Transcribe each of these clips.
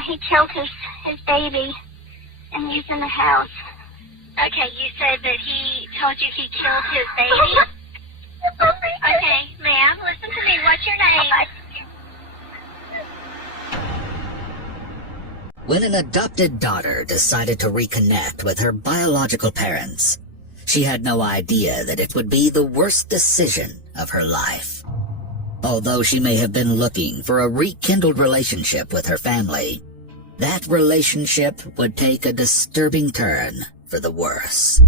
he killed his baby, and he's in the house. Okay, you said that he told you he killed his baby? Okay, ma'am, listen to me. What's your name? When an adopted daughter decided to reconnect with her biological parents, she had no idea that it would be the worst decision of her life. Although she may have been looking for a rekindled relationship with her family, that relationship would take a disturbing turn for the worse.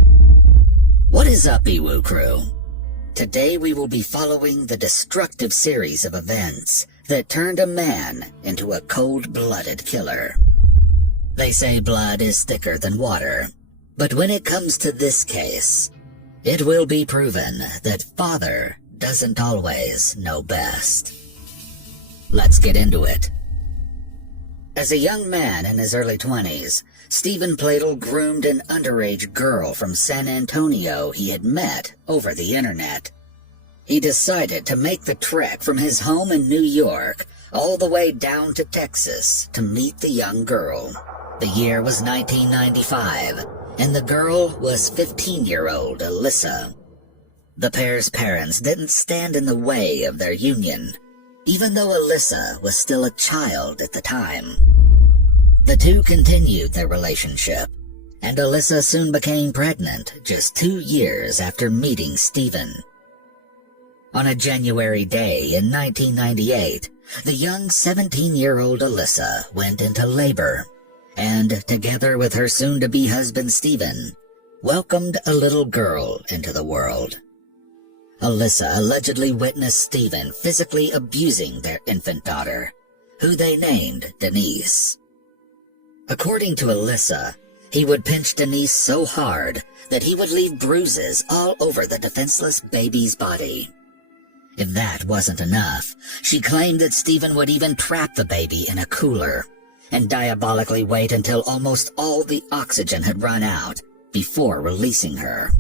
What is up, Iwu Crew? Today we will be following the destructive series of events that turned a man into a cold-blooded killer. They say blood is thicker than water, but when it comes to this case, it will be proven that father doesn't always know best. Let's get into it. As a young man in his early 20s, Stephen Pladel groomed an underage girl from San Antonio he had met over the internet. He decided to make the trek from his home in New York all the way down to Texas to meet the young girl. The year was 1995, and the girl was 15-year-old Alyssa. The pair's parents didn't stand in the way of their union, even though Alyssa was still a child at the time. The two continued their relationship, and Alyssa soon became pregnant just 2 years after meeting Stephen. On a January day in 1998, the young 17-year-old Alyssa went into labor, and together with her soon-to-be husband Stephen, welcomed a little girl into the world. Alyssa allegedly witnessed Stephen physically abusing their infant daughter, who they named Denise. According to Alyssa, he would pinch Denise so hard that he would leave bruises all over the defenseless baby's body. If that wasn't enough, she claimed that Stephen would even trap the baby in a cooler and diabolically wait until almost all the oxygen had run out before releasing her.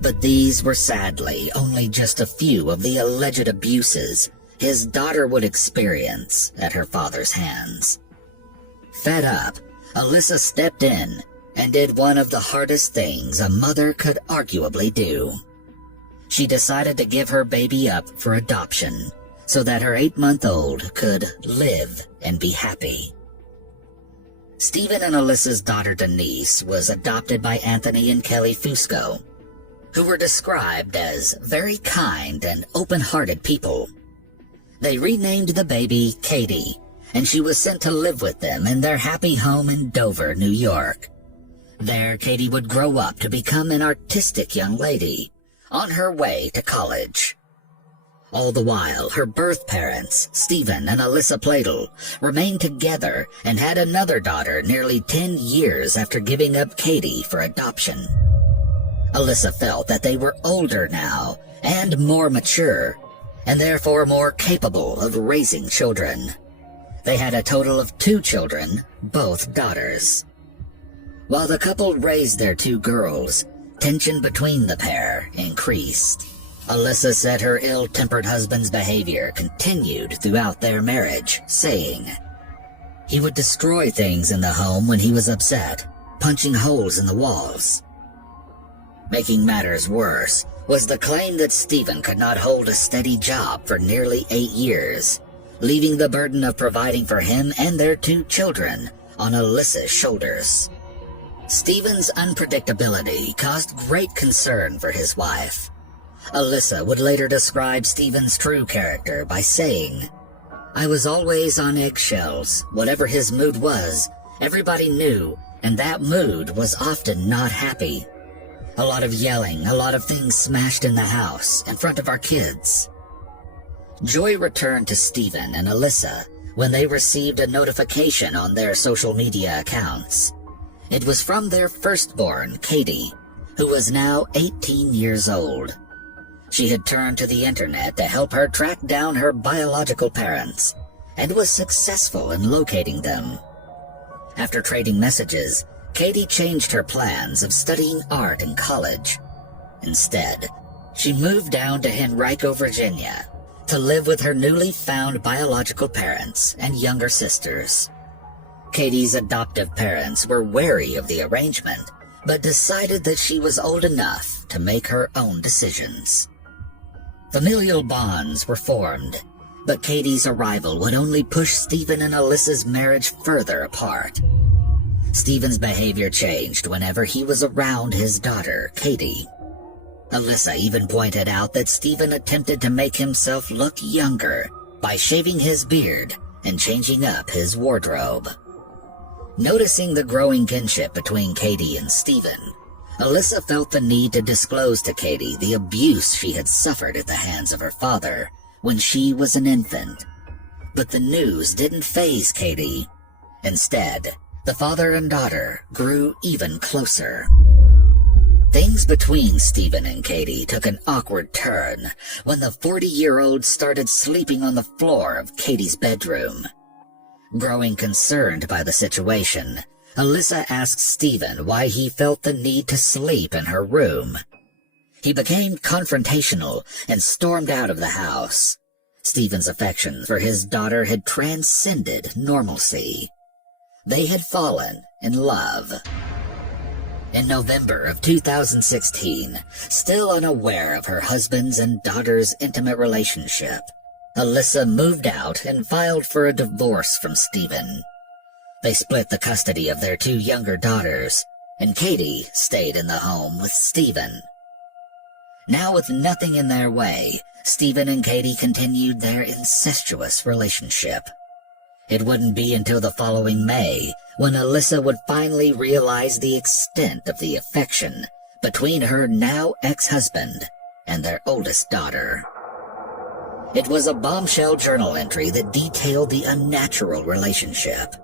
But these were sadly only just a few of the alleged abuses his daughter would experience at her father's hands. Fed up, Alyssa stepped in and did one of the hardest things a mother could arguably do. She decided to give her baby up for adoption so that her 8-month-old could live and be happy. Stephen and Alyssa's daughter Denise was adopted by Anthony and Kelly Fusco, who were described as very kind and open-hearted people. They renamed the baby Katie, and she was sent to live with them in their happy home in Dover, New York. There, Katie would grow up to become an artistic young lady on her way to college. All the while, her birth parents, Stephen and Alyssa Pladel, remained together and had another daughter nearly 10 years after giving up Katie for adoption. Alyssa felt that they were older now and more mature, and therefore more capable of raising children. They had a total of 2 children, both daughters. While the couple raised their 2 girls, tension between the pair increased. Alyssa said her ill-tempered husband's behavior continued throughout their marriage, saying, "He would destroy things in the home when he was upset, punching holes in the walls." Making matters worse was the claim that Stephen could not hold a steady job for nearly 8 years, leaving the burden of providing for him and their 2 children on Alyssa's shoulders. Stephen's unpredictability caused great concern for his wife. Alyssa would later describe Stephen's true character by saying, "I was always on eggshells. Whatever his mood was, everybody knew, and that mood was often not happy. A lot of yelling, a lot of things smashed in the house, in front of our kids." Joy returned to Stephen and Alyssa when they received a notification on their social media accounts. It was from their firstborn, Katie, who was now 18 years old. She had turned to the internet to help her track down her biological parents, and was successful in locating them. After trading messages, Katie changed her plans of studying art in college. Instead, she moved down to Henrico, Virginia, to live with her newly found biological parents and younger sisters. Katie's adoptive parents were wary of the arrangement, but decided that she was old enough to make her own decisions. Familial bonds were formed, but Katie's arrival would only push Stephen and Alyssa's marriage further apart. Stephen's behavior changed whenever he was around his daughter, Katie. Alyssa even pointed out that Stephen attempted to make himself look younger by shaving his beard and changing up his wardrobe. Noticing the growing kinship between Katie and Stephen, Alyssa felt the need to disclose to Katie the abuse she had suffered at the hands of her father when she was an infant. But the news didn't faze Katie. Instead, the father and daughter grew even closer. Things between Stephen and Katie took an awkward turn when the 40-year-old started sleeping on the floor of Katie's bedroom. Growing concerned by the situation, Alyssa asked Stephen why he felt the need to sleep in her room. He became confrontational and stormed out of the house. Stephen's affection for his daughter had transcended normalcy. They had fallen in love. In November of 2016, still unaware of her husband's and daughter's intimate relationship, Alyssa moved out and filed for a divorce from Stephen. They split the custody of their two younger daughters, and Katie stayed in the home with Stephen. Now with nothing in their way, Stephen and Katie continued their incestuous relationship. It wouldn't be until the following May when Alyssa would finally realize the extent of the affection between her now ex-husband and their oldest daughter. It was a bombshell journal entry that detailed the unnatural relationship.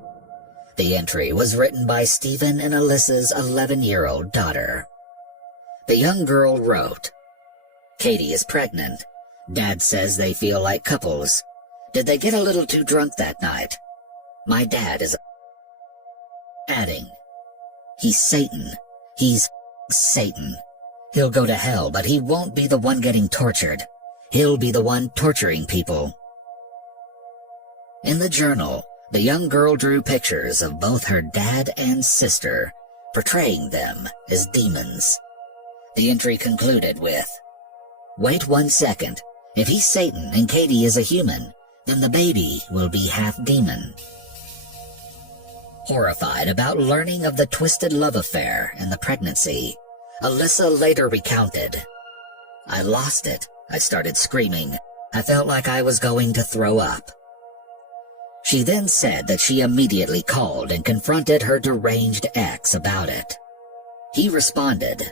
The entry was written by Stephen and Alyssa's 11-year-old daughter. The young girl wrote, "Katie is pregnant. Dad says they feel like couples. Did they get a little too drunk that night? My dad is..." Adding, "He's Satan. He's Satan. He'll go to hell, but he won't be the one getting tortured. He'll be the one torturing people." In the journal, the young girl drew pictures of both her dad and sister, portraying them as demons. The entry concluded with, "Wait 1 second. If he's Satan and Katie is a human, then the baby will be half demon." Horrified about learning of the twisted love affair and the pregnancy, Alyssa later recounted, "I lost it. I started screaming. I felt like I was going to throw up." She then said that she immediately called and confronted her deranged ex about it. He responded,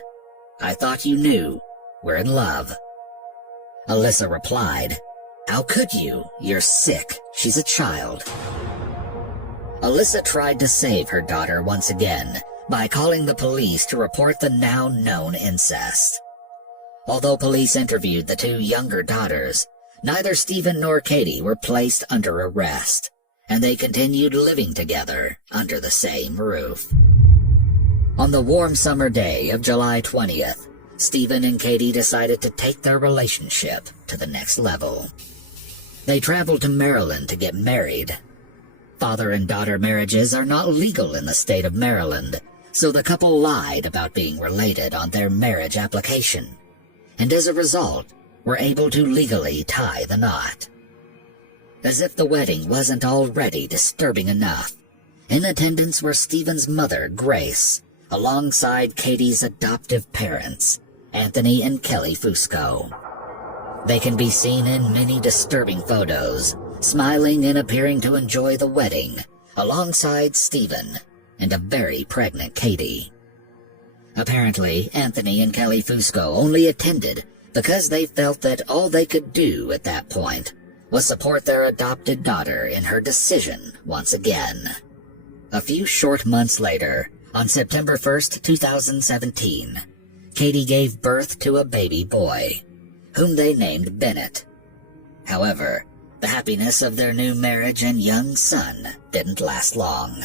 "I thought you knew. We're in love." Alyssa replied, "How could you? You're sick. She's a child." Alyssa tried to save her daughter once again by calling the police to report the now known incest. Although police interviewed the two younger daughters, neither Stephen nor Katie were placed under arrest, and they continued living together under the same roof. On the warm summer day of July 20th, Stephen and Katie decided to take their relationship to the next level. They traveled to Maryland to get married. Father and daughter marriages are not legal in the state of Maryland, so the couple lied about being related on their marriage application, and as a result, were able to legally tie the knot. As if the wedding wasn't already disturbing enough, in attendance were Stephen's mother, Grace, alongside Katie's adoptive parents, Anthony and Kelly Fusco. They can be seen in many disturbing photos, smiling and appearing to enjoy the wedding, alongside Stephen and a very pregnant Katie. Apparently, Anthony and Kelly Fusco only attended because they felt that all they could do at that point was support their adopted daughter in her decision once again. A few short months later, on September 1st, 2017, Katie gave birth to a baby boy, whom they named Bennett. However, the happiness of their new marriage and young son didn't last long.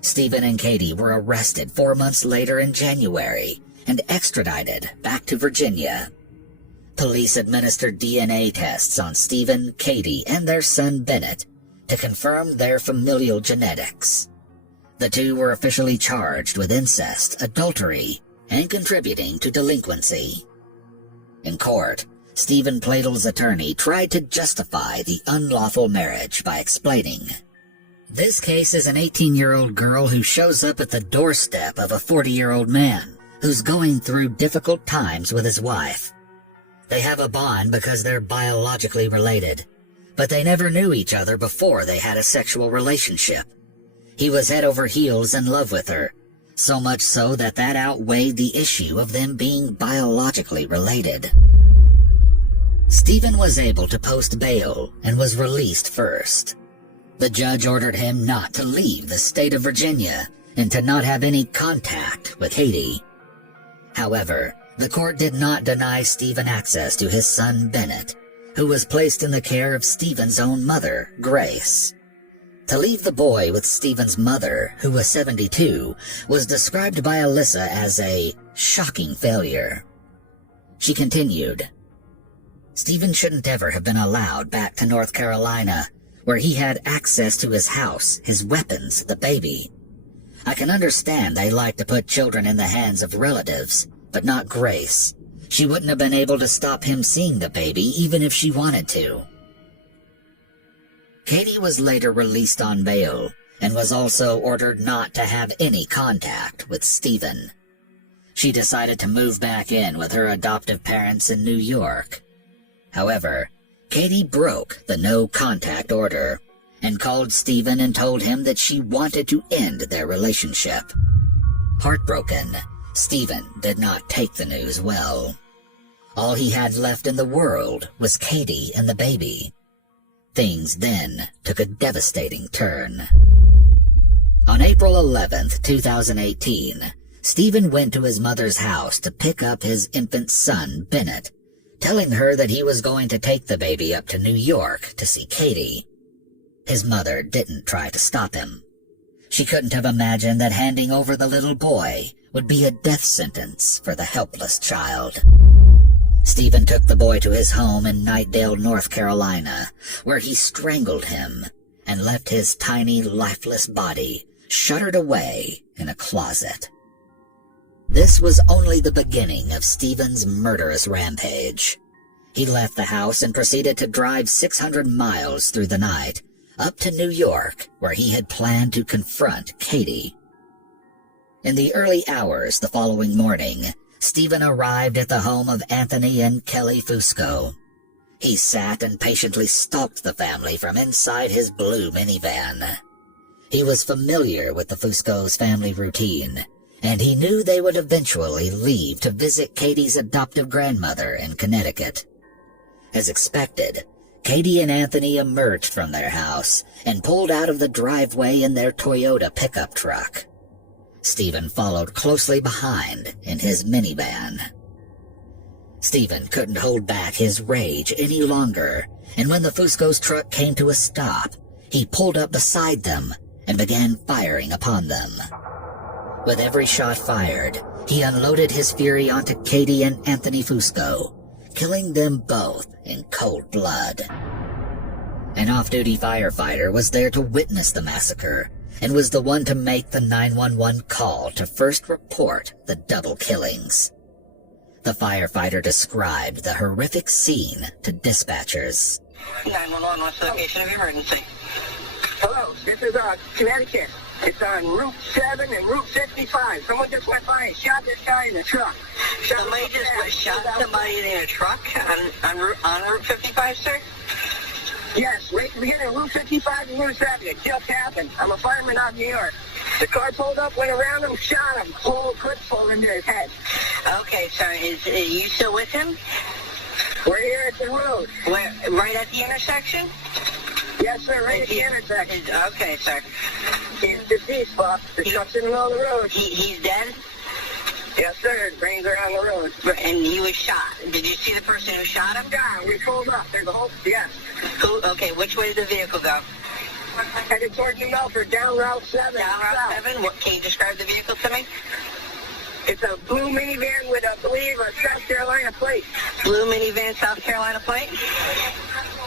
Stephen and Katie were arrested 4 months later in January and extradited back to Virginia. Police administered DNA tests on Stephen, Katie, and their son Bennett to confirm their familial genetics, The two were officially charged with incest, adultery, and contributing to delinquency. In court, Stephen Pladle's attorney tried to justify the unlawful marriage by explaining, "This case is an 18-year-old girl who shows up at the doorstep of a 40-year-old man who's going through difficult times with his wife. They have a bond because they're biologically related, but they never knew each other before they had a sexual relationship. He was head over heels in love with her, so much so that outweighed the issue of them being biologically related." Stephen was able to post bail and was released first. The judge ordered him not to leave the state of Virginia and to not have any contact with Katie. However, the court did not deny Stephen access to his son Bennett, who was placed in the care of Stephen's own mother, Grace. To leave the boy with Stephen's mother, who was 72, was described by Alyssa as a shocking failure. She continued, "Stephen shouldn't ever have been allowed back to North Carolina, where he had access to his house, his weapons, the baby. I can understand they like to put children in the hands of relatives, but not Grace. She wouldn't have been able to stop him seeing the baby even if she wanted to." Katie was later released on bail and was also ordered not to have any contact with Stephen. She decided to move back in with her adoptive parents in New York. However, Katie broke the no-contact order and called Stephen and told him that she wanted to end their relationship. Heartbroken, Stephen did not take the news well. All he had left in the world was Katie and the baby. Things then took a devastating turn. On April 11th, 2018, Stephen went to his mother's house to pick up his infant son, Bennett, telling her that he was going to take the baby up to New York to see Katie. His mother didn't try to stop him. She couldn't have imagined that handing over the little boy would be a death sentence for the helpless child. Stephen took the boy to his home in Knightdale, North Carolina, where he strangled him and left his tiny, lifeless body shuttered away in a closet. This was only the beginning of Stephen's murderous rampage. He left the house and proceeded to drive 600 miles through the night, up to New York, where he had planned to confront Katie. In the early hours the following morning, Stephen arrived at the home of Anthony and Kelly Fusco. He sat and patiently stalked the family from inside his blue minivan. He was familiar with the Fusco's family routine, and he knew they would eventually leave to visit Katie's adoptive grandmother in Connecticut. As expected, Katie and Anthony emerged from their house and pulled out of the driveway in their Toyota pickup truck. Stephen followed closely behind in his minivan. Stephen couldn't hold back his rage any longer, and when the Fusco's truck came to a stop, he pulled up beside them and began firing upon them. With every shot fired, he unloaded his fury onto Katie and Anthony Fusco, killing them both in cold blood. An off-duty firefighter was there to witness the massacre and was the one to make the 911 call to first report the double killings. The firefighter described the horrific scene to dispatchers. 911, what's the location of your emergency? Hello, this is Connecticut. It's on Route 7 and Route 55. Someone just went by and shot this guy in the truck. Somebody just shot somebody in a truck on Route 55, sir? Yes, right beginning of Route 55 and Route 7. It just happened. I'm a fireman out of New York. The car pulled up, went around him, shot him. Whole clip pulled into his head. Okay, sir. Are you still with him? We're here at the road. Where, right at the intersection? Yes, sir, right at the intersection. Okay, sir. He's deceased, boss. The truck's in the middle of the road. He's dead? Yes, sir. His brains are on the road. And he was shot. Did you see the person who shot him? Yeah, we pulled up. There's a whole... Yes. Okay, which way did the vehicle go? Headed towards New Milford, down Route 7. Down Route 7? Can you describe the vehicle to me? It's a blue minivan with, I believe, a South Carolina plate. Blue minivan, South Carolina plate?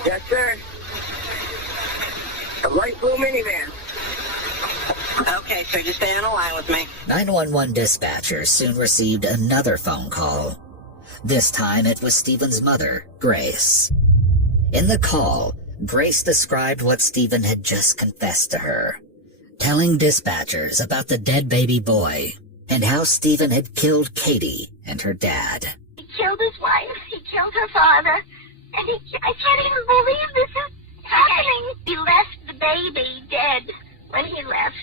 Yes, sir. A light blue minivan. Okay, so just stay on the line with me. 911 dispatchers soon received another phone call. This time it was Stephen's mother, Grace. In the call, Grace described what Stephen had just confessed to her, telling dispatchers about the dead baby boy and how Stephen had killed Katie and her dad. He killed his wife, he killed her father, and I can't even believe this is happening. He left the baby dead when he left.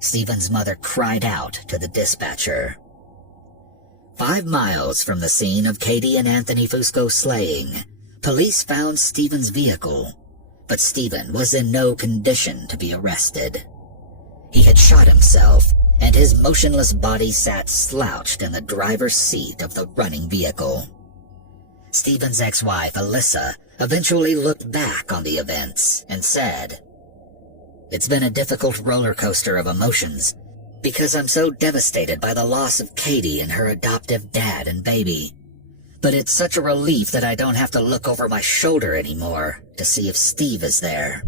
Stephen's mother cried out to the dispatcher. 5 miles from the scene of Katie and Anthony Fusco's slaying, police found Stephen's vehicle, but Stephen was in no condition to be arrested. He had shot himself, and his motionless body sat slouched in the driver's seat of the running vehicle. Stephen's ex-wife, Alyssa, eventually looked back on the events and said, "It's been a difficult roller coaster of emotions, because I'm so devastated by the loss of Katie and her adoptive dad and baby. But it's such a relief that I don't have to look over my shoulder anymore to see if Steve is there."